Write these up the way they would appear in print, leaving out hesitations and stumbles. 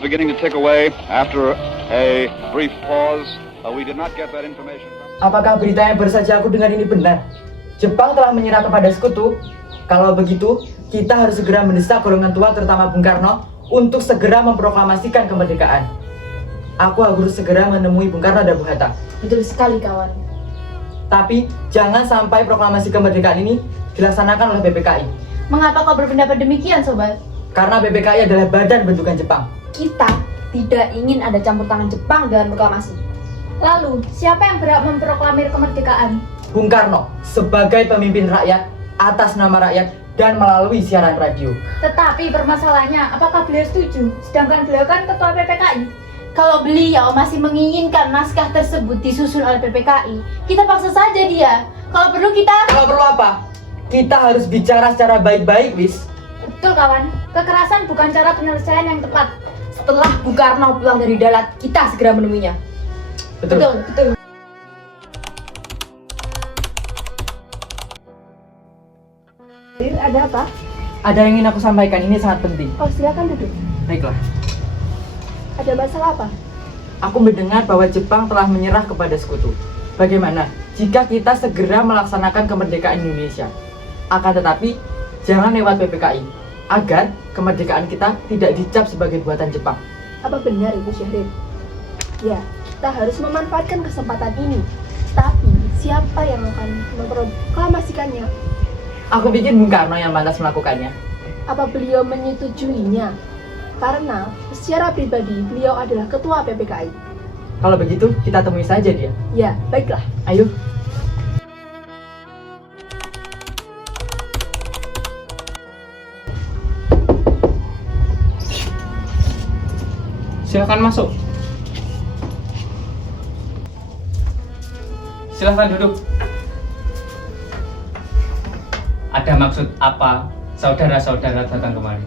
is beginning to tick away. After a brief pause, we did not get that information. Apakah berita yang baru saja aku dengar ini benar? Jepang telah menyerah kepada sekutu? Kalau begitu, kita harus segera mendesak golongan tua terutama Bung Karno untuk segera memproklamasikan kemerdekaan. Aku harus segera menemui Bung Karno dan Bung Hatta. Betul sekali, kawan. Tapi jangan sampai proklamasi kemerdekaan ini dilaksanakan oleh BPKI. Mengapa kau berpendapat demikian, sobat? Karena BPKI adalah badan bentukan Jepang. Kita tidak ingin ada campur tangan Jepang dalam proklamasi. Lalu, siapa yang berhak memproklamir kemerdekaan? Bung Karno sebagai pemimpin rakyat atas nama rakyat dan melalui siaran radio. Tetapi permasalahannya, apakah beliau setuju? Sedangkan beliau kan ketua PPKI. Kalau beliau masih menginginkan naskah tersebut disusun oleh PPKI, kita paksa saja dia. Kalau perlu apa? Kita harus bicara secara baik-baik, Wis. Betul, kawan. Kekerasan bukan cara penyelesaian yang tepat. Setelah Bung Karno pulang dari dalat, kita segera menemuinya. Betul. Ada apa? Ada yang ingin aku sampaikan, ini sangat penting. Oh, silakan duduk. Baiklah. Ada masalah apa? Aku mendengar bahwa Jepang telah menyerah kepada sekutu. Bagaimana jika kita segera melaksanakan kemerdekaan Indonesia? Akan tetapi, jangan lewat PPKI, agar kemerdekaan kita tidak dicap sebagai buatan Jepang. Apa benar Ibu Syahrir? Ya, kita harus memanfaatkan kesempatan ini. Tapi, siapa yang akan memproklamasikannya? Aku pikir Bung Karno yang pantas melakukannya. Apa beliau menyetujuinya? Karena secara pribadi beliau adalah ketua PPKI. Kalau begitu, kita temui saja dia. Ya, baiklah. Ayo. Silakan masuk. Silakan duduk. Ada maksud apa saudara-saudara datang kemari?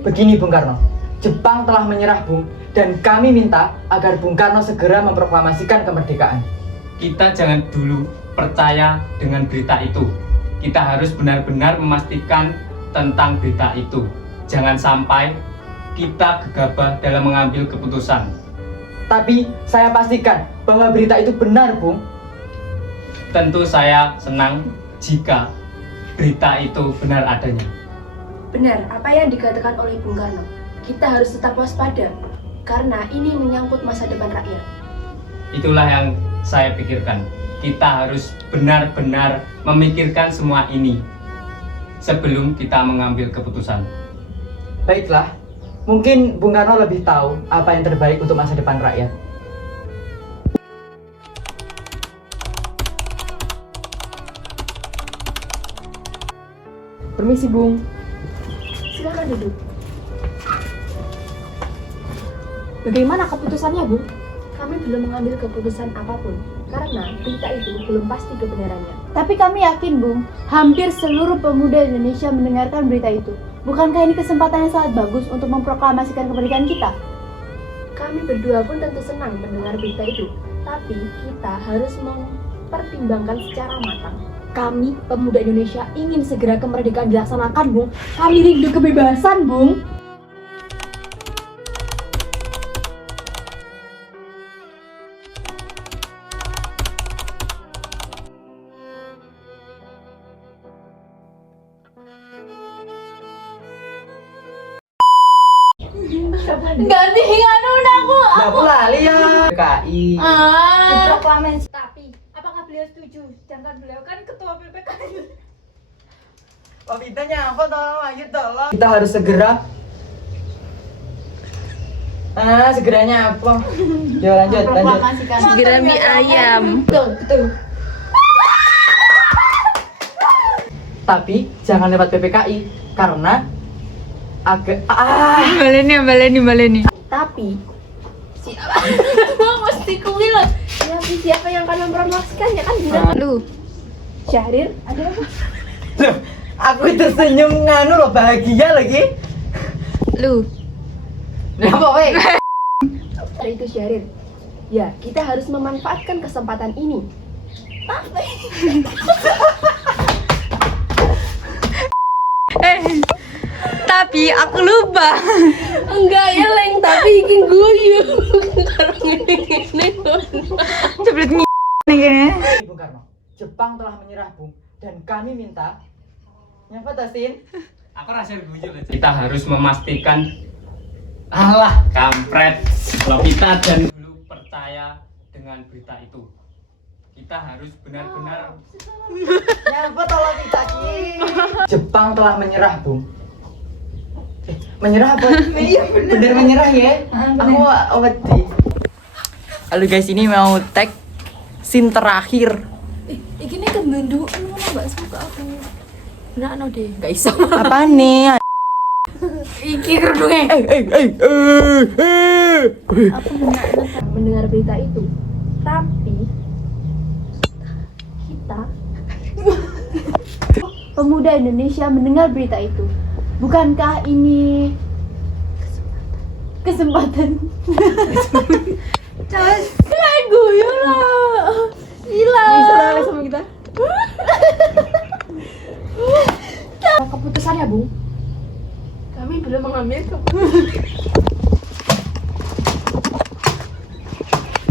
Begini Bung Karno, Jepang telah menyerah Bung, dan kami minta agar Bung Karno segera memproklamasikan kemerdekaan. Kita jangan dulu percaya dengan berita itu. Kita harus benar-benar memastikan tentang berita itu. Jangan sampai kita gegabah dalam mengambil keputusan. Tapi saya pastikan bahwa berita itu benar Bung. Tentu saya senang jika berita itu benar adanya. Benar, apa yang dikatakan oleh Bung Karno. Kita harus tetap waspada, karena ini menyangkut masa depan rakyat. Itulah yang saya pikirkan. Kita harus benar-benar memikirkan semua ini sebelum kita mengambil keputusan. Baiklah, mungkin Bung Karno lebih tahu apa yang terbaik untuk masa depan rakyat. Permisi Bung. Silakan duduk. Bagaimana keputusannya Bung? Kami belum mengambil keputusan apapun, karena berita itu belum pasti kebenarannya. Tapi kami yakin, Bung, hampir seluruh pemuda Indonesia mendengarkan berita itu. Bukankah ini kesempatan yang sangat bagus untuk memproklamasikan kemerdekaan kita? Kami berdua pun tentu senang mendengar berita itu, tapi kita harus mempertimbangkan secara matang. Kami, pemuda Indonesia, ingin segera kemerdekaan dilaksanakan, Bung. Kami rindu kebebasan, Bung. Ganti anu Aku lali ya. PKI. Proklamasi. Tapi apakah beliau setuju? Sedangkan beliau kan ketua PPKI. Oh, bintanya apa tolong, ayo tolong. Kita harus segera. Segeranya apa? Yo lanjut. Segera mie ayam. Betul. Tapi jangan lewat PPKI karena agak Baleni. Tapi Mesti kuil. siapa yang akan mempromosikannya kan bilang Lu. Syahrir, ada apa? Loh, aku tersenyum nganu loh, bahagia lagi. Lu. Apa weh? Hari itu Syahrir. Ya, kita harus memanfaatkan kesempatan ini. Tapi aku lupa. Enggak ya Leng, tapi ingin guyu. Karo ngene-ngene. Cepet gini. Bung Karno, Jepang telah menyerah, Bung, dan kami minta nyapa Tasin? Aku rasa guyu aja. Kita harus memastikan alah kampret. Kalau kita dan dulu percaya dengan berita itu, kita harus benar-benar Nyapa tolong kita Ki. Jepang telah menyerah, Bung. Menyerah apa? Iya bener menyerah ya. Aku wedi. Halo guys, ini mau tag scene terakhir. Iki nek kembenduk ngono Mbak suka aku. Nah, deh, enggak iso. Apa nih? Iki kerudungnya. Aku mendengar berita itu. Tapi kita pemuda Indonesia mendengar berita itu. Bukankah ini kesempatan? Kayak guyu lah. Gila. Bisa sama kita. Keputusannya, Bu. Kami belum mengambil keputusan.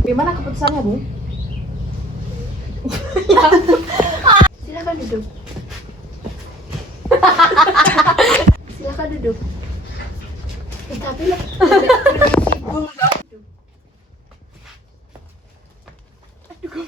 Gimana keputusannya, Bu? Silakan duduk. Silakan duduk. Tapi lebih sibuk duduk. Aduh,